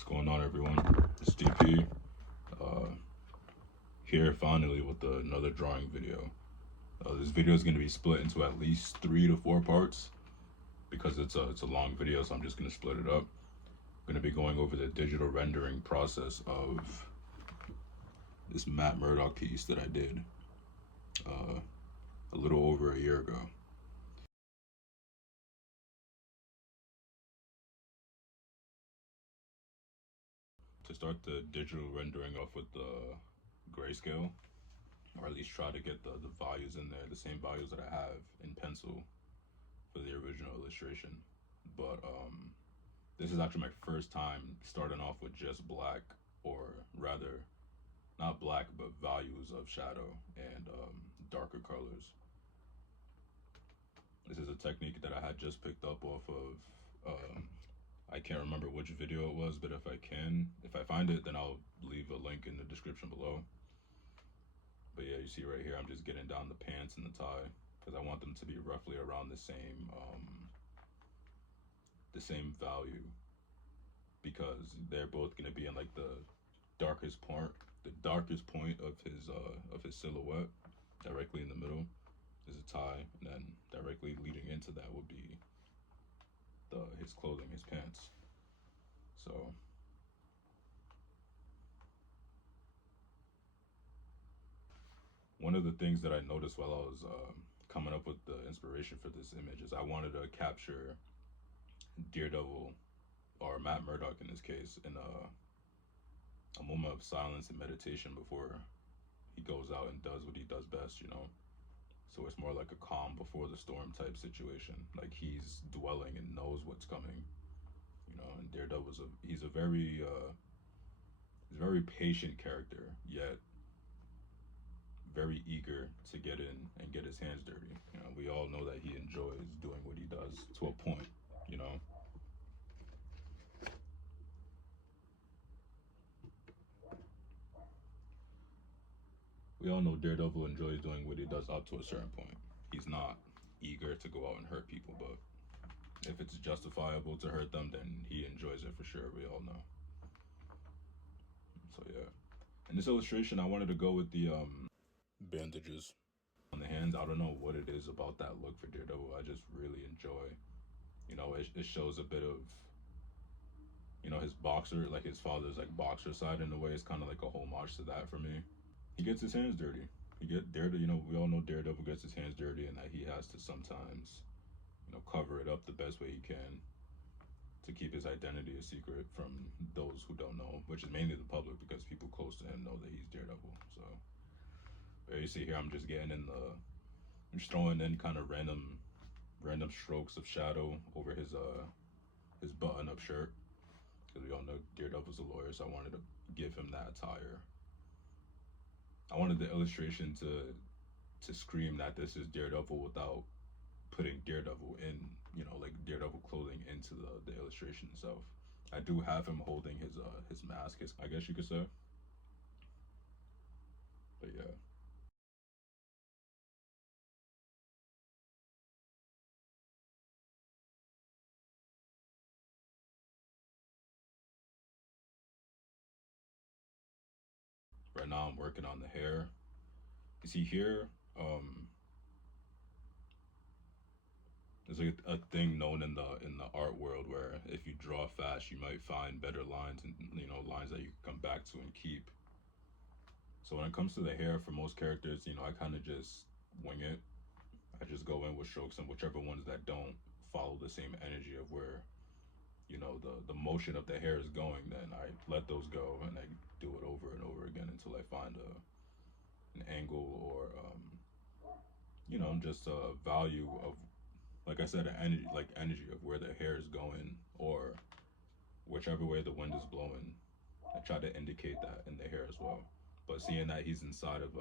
What's going on, everyone? It's DP here finally with another drawing video. This video is going to be split into at least 3 to 4 parts because it's a long video, so I'm just going to split it up. I'm going to be going over the digital rendering process of this Matt Murdock piece that I did a little over a year ago. To start the digital rendering off with the grayscale, or at least try to get the values in there, the same values that I have in pencil for the original illustration. But this is actually my first time starting off with just black, or rather, not black, but values of shadow and darker colors. This is a technique that I had just picked up off of, I can't remember which video it was, but if I find it, then I'll leave a link in the description below. But yeah, you see right here, I'm just getting down the pants and the tie because I want them to be roughly around the same value, because they're both gonna be in like the darkest point of his silhouette. Directly in the middle is a tie, and then directly leading into that would be his clothing, his pants. So one of the things that I noticed while I was coming up with the inspiration for this image is I wanted to capture Daredevil, or Matt Murdock in this case, in a moment of silence and meditation before he goes out and does what he does best, you know? So it's more like a calm before the storm type situation. Like he's dwelling and knows what's coming, you know? And Daredevil's he's a very patient character, yet very eager to get in and get his hands dirty. You know, we all know that he enjoys doing what he does to a point, you know. We all know Daredevil enjoys doing what he does up to a certain point. He's not eager to go out and hurt people, but if it's justifiable to hurt them, then he enjoys it for sure. We all know. So yeah. In this illustration, I wanted to go with the bandages on the hands. I don't know what it is about that look for Daredevil. I just really enjoy. You know, it shows a bit of, you know, his boxer, like his father's like boxer side in a way. It's kind of like a homage to that for me. He gets his hands dirty. You know, we all know Daredevil gets his hands dirty, and that he has to sometimes, you know, cover it up the best way he can to keep his identity a secret from those who don't know, which is mainly the public, because people close to him know that he's Daredevil. So there you see here, I'm just throwing in kind of random strokes of shadow over his button-up shirt, because we all know Daredevil's a lawyer, so I wanted to give him that attire. I wanted the illustration to scream that this is Daredevil without putting Daredevil in, you know, like Daredevil clothing into the illustration itself. I do have him holding his mask, I guess you could say. But yeah. Right now I'm working on the hair. You see here, there's like a thing known in the art world where if you draw fast, you might find better lines, and you know, lines that you can come back to and keep. So when it comes to the hair, for most characters, you know, I kind of just wing it. I just go in with strokes, and whichever ones that don't follow the same energy of where, you know, the motion of the hair is going, then I let those go and I do it over and over again until I find an angle, or you know, just a value of, like I said, an energy, like energy of where the hair is going, or whichever way the wind is blowing. I try to indicate that in the hair as well. But seeing that he's inside of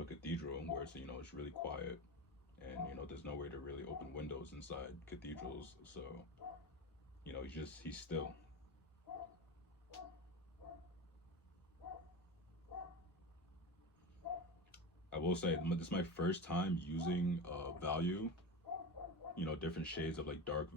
a cathedral where it's, you know, it's really quiet, and you know, there's nowhere to really open windows inside cathedrals, so you know, he's still. I will say this is my first time using value, you know, different shades of like dark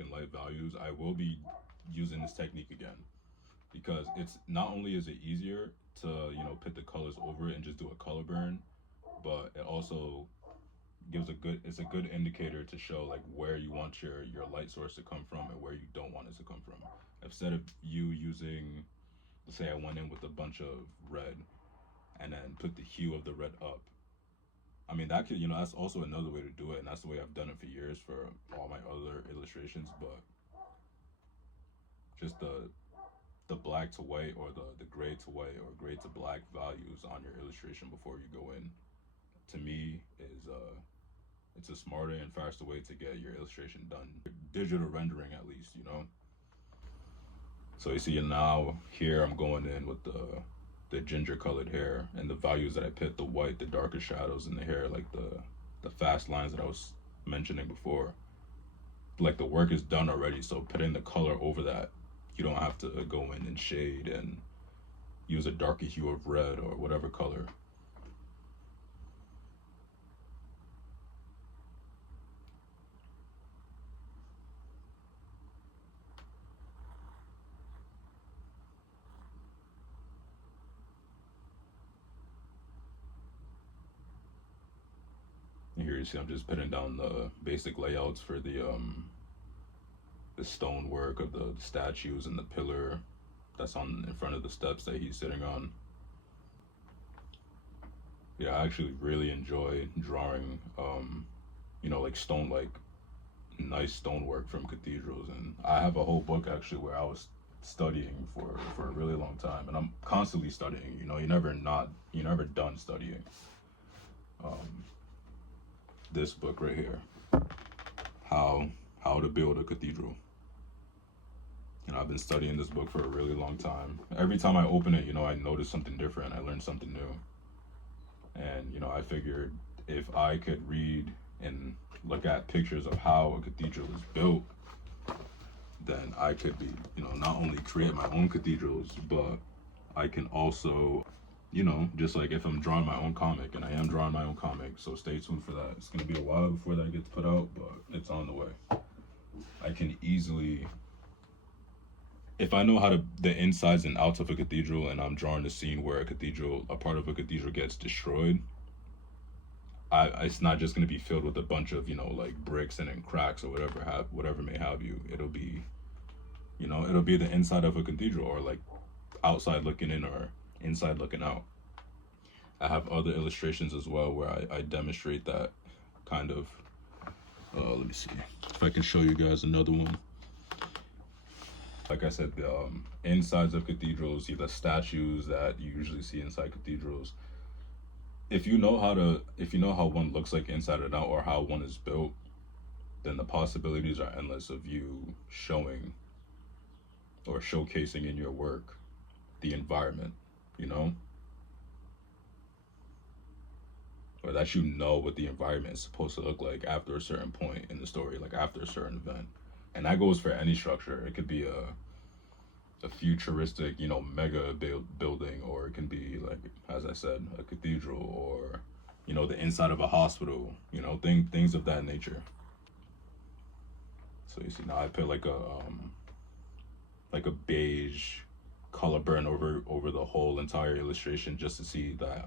and light values. I will be using this technique again, because it's not only is it easier to put the colors over it and just do a color burn, but it also gives it's a good indicator to show like where you want your light source to come from and where you don't want it to come from. Instead of you using, let's say I went in with a bunch of red and then put the hue of the red up. I mean, that could, that's also another way to do it, and that's the way I've done it for years for all my other illustrations. But just the black to white, or the gray to white, or gray to black values on your illustration before you go in, to me is it's a smarter and faster way to get your illustration done. Digital rendering, at least. So you see now here I'm going in with the ginger colored hair, and the values that I put, the white, the darker shadows in the hair, like the fast lines that I was mentioning before. Like the work is done already, so putting the color over that, you don't have to go in and shade and use a darker hue of red or whatever color. And here you see I'm just putting down the basic layouts for the stonework of the statues and the pillar that's on in front of the steps that he's sitting on. Yeah, I actually really enjoy drawing, like stone, like nice stonework from cathedrals, and I have a whole book actually where I was studying for a really long time, and I'm constantly studying. You're never done studying. This book right here, how to build a cathedral. I've been studying this book for a really long time. Every time I open it, I notice something different. I learn something new. And, I figured if I could read and look at pictures of how a cathedral is built, then I could be, not only create my own cathedrals, but I can also, just like if I'm drawing my own comic, and I am drawing my own comic, so stay tuned for that. It's going to be a while before that gets put out, but it's on the way. I can easily, if I know the insides and outs of a cathedral, and I'm drawing a scene where a part of a cathedral gets destroyed, it's not just going to be filled with a bunch of like bricks and then cracks or whatever may have you. It'll be the inside of a cathedral, or like outside looking in or inside looking out. I have other illustrations as well where I demonstrate that kind of. Let me see if I can show you guys another one. Like I said, the insides of cathedrals, the statues that you usually see inside cathedrals. If you know how one looks like inside and out, or how one is built, then the possibilities are endless of you showing or showcasing in your work the environment, or that what the environment is supposed to look like after a certain point in the story, like after a certain event. And that goes for any structure. It could be a futuristic, mega building, or it can be, like, as I said, a cathedral, or, the inside of a hospital, things of that nature. So you see now I put like a beige color burn over the whole entire illustration, just to see that,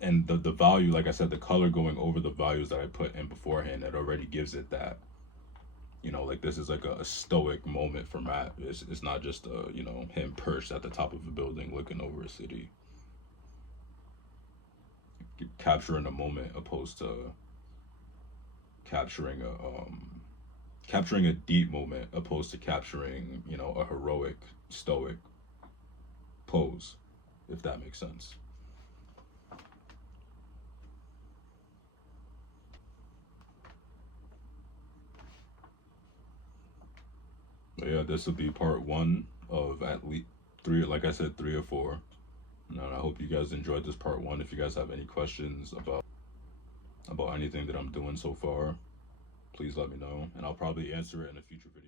and the value, like I said, the color going over the values that I put in beforehand, it already gives it that, like this is like a stoic moment for Matt. It's not just him perched at the top of a building looking over a city, capturing a moment, opposed to capturing a deep moment, opposed to capturing a heroic, stoic pose, if that makes sense. But yeah, this will be part one of at least three, like I said, 3 or 4. And I hope you guys enjoyed this part one. If you guys have any questions about anything that I'm doing so far, please let me know, and I'll probably answer it in a future video.